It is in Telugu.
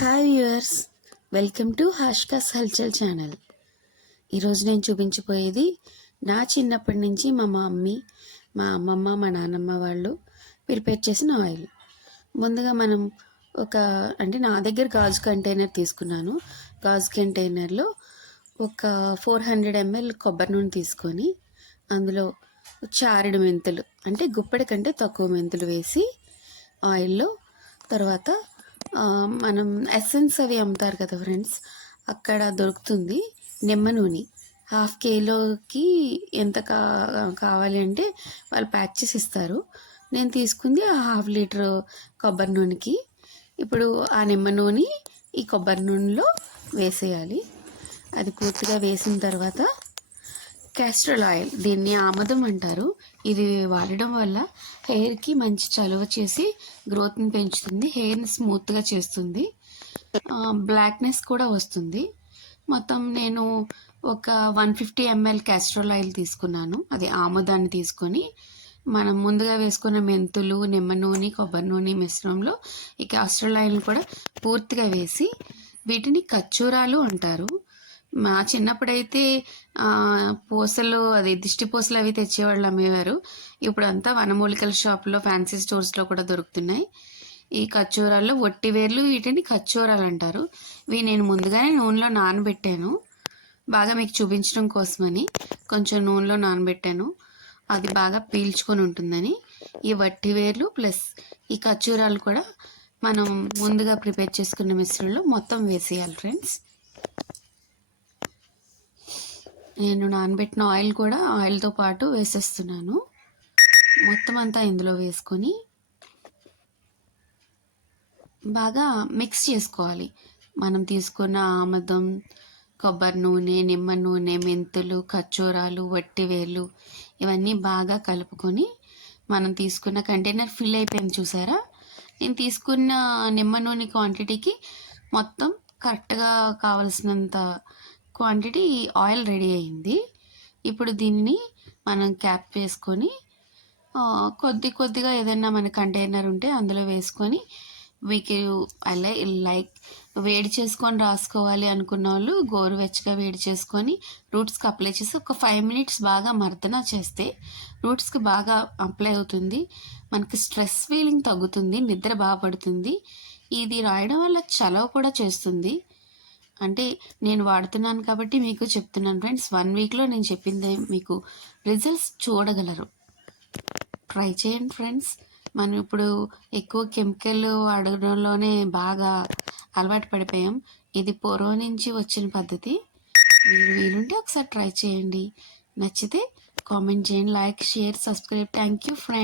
హాయ్ వ్యూయర్స్ వెల్కమ్ టు హాష్కాస్ హల్చల్ ఛానల్. ఈరోజు నేను చూపించిపోయేది నా చిన్నప్పటి నుంచి మా మమ్మీ మా అమ్మమ్మ మా నాన్నమ్మ వాళ్ళు ప్రిపేర్ చేసిన ఆయిల్. ముందుగా మనం ఒక అంటే నా దగ్గర గాజు కంటైనర్ తీసుకున్నాను. గాజు కంటైనర్లో ఒక ఫోర్ హండ్రెడ్ ఎంఎల్ కొబ్బరి నూనె తీసుకొని అందులో చారెడు మెంతులు అంటే గుప్పెడి కంటే తక్కువ మెంతులు వేసి ఆయిల్లో తర్వాత మనం ఎసెన్స్ అవి అమ్ముతారు కదా ఫ్రెండ్స్ అక్కడ దొరుకుతుంది నిమ్మ నూనె. హాఫ్ కేలోకి ఎంత కా కావాలి అంటే వాళ్ళు ప్యాక్ చేసి ఇస్తారు. నేను తీసుకుంది ఆ హాఫ్ లీటర్ కొబ్బరి నూనెకి. ఇప్పుడు ఆ నిమ్మ నూనె ఈ కొబ్బరి నూనెలో వేసేయాలి. అది పూర్తిగా వేసిన తర్వాత క్యాస్ట్రల్ ఆయిల్ దీన్ని ఆమదం అంటారు. ఇది వాడడం వల్ల హెయిర్కి మంచి చలువ చేసి గ్రోత్ని పెంచుతుంది హెయిర్ని స్మూత్గా చేస్తుంది. బ్లాక్నెస్ కూడా వస్తుంది. మొత్తం నేను ఒక one fifty ML Castrol oil తీసుకున్నాను. అది ఆముదాన్ని తీసుకొని మనం ముందుగా వేసుకున్న మెంతులు నిమ్మ నూనె కొబ్బరి నూనె మిశ్రమంలో ఈ క్యాస్ట్రల్ ఆయిల్ కూడా పూర్తిగా వేసి వీటిని కచ్చూరాలు అంటారు. మా చిన్నప్పుడైతే పూసలు అది దిష్టి పూసలు అవి తెచ్చేవాళ్ళు అమ్మేవారు. ఇప్పుడు అంతా వనమూలికల షాప్లో ఫ్యాన్సీ స్టోర్స్లో కూడా దొరుకుతున్నాయి. ఈ కచ్చూరాల్లో వట్టి వేర్లు వీటిని కచ్చూరాలు అంటారు. ఇవి నేను ముందుగానే నూనెలో నానబెట్టాను. బాగా మీకు చూపించడం కోసమని కొంచెం నూనెలో నానబెట్టాను. అది బాగా పీల్చుకొని ఉంటుందని. ఈ వట్టి వేర్లు ప్లస్ ఈ ఖర్జూరాలు కూడా మనం ముందుగా ప్రిపేర్ చేసుకున్న మిశ్రమంలో మొత్తం వేసేయాలి ఫ్రెండ్స్. నేను నానబెట్టిన ఆయిల్ కూడా ఆయిల్తో పాటు వేసేస్తున్నాను. మొత్తం అంతా ఇందులో వేసుకొని బాగా మిక్స్ చేసుకోవాలి. మనం తీసుకున్న ఆమదం కొబ్బరి నూనె నిమ్మ నూనె మెంతులు ఖర్జూరాలు వట్టివేలు ఇవన్నీ బాగా కలుపుకొని మనం తీసుకున్న కంటైనర్ ఫిల్ అయిపోయింది చూసారా? నేను తీసుకున్న నిమ్మ నూనె క్వాంటిటీకి మొత్తం కరెక్ట్గా కావలసినంత క్వాంటిటీ ఆయిల్ రెడీ అయింది. ఇప్పుడు దీన్ని మనం క్యాప్ వేసుకొని కొద్ది కొద్దిగా ఏదైనా మన కంటైనర్ ఉంటే అందులో వేసుకొని వీకి అలా లైక్ వేడి చేసుకొని రాసుకోవాలి అనుకున్న వాళ్ళు గోరువెచ్చగా వేడి చేసుకొని రూట్స్కి అప్లై చేసి ఒక ఫైవ్ మినిట్స్ బాగా మర్దన చేస్తే రూట్స్కి బాగా అప్లై అవుతుంది. మనకి స్ట్రెస్ ఫీలింగ్ తగ్గుతుంది నిద్ర బాగా పడుతుంది. ఇది రాయడం వల్ల చలవ కూడా చేస్తుంది. అంటే నేను వాడుతున్నాను కాబట్టి మీకు చెప్తున్నాను ఫ్రెండ్స్. వన్ వీక్లో నేను చెప్పింది మీకు. రిజల్ట్స్ చూడగలరు. ట్రై చేయండి ఫ్రెండ్స్. మనం ఇప్పుడు ఎక్కువ కెమికల్ వాడడంలోనే బాగా అలవాటు పడిపోయాం. ఇది పూర్వం నుంచి వచ్చిన పద్ధతి. మీరు వీలుంటే ఒకసారి ట్రై చేయండి. నచ్చితే కామెంట్ చేయండి like share subscribe thank you friends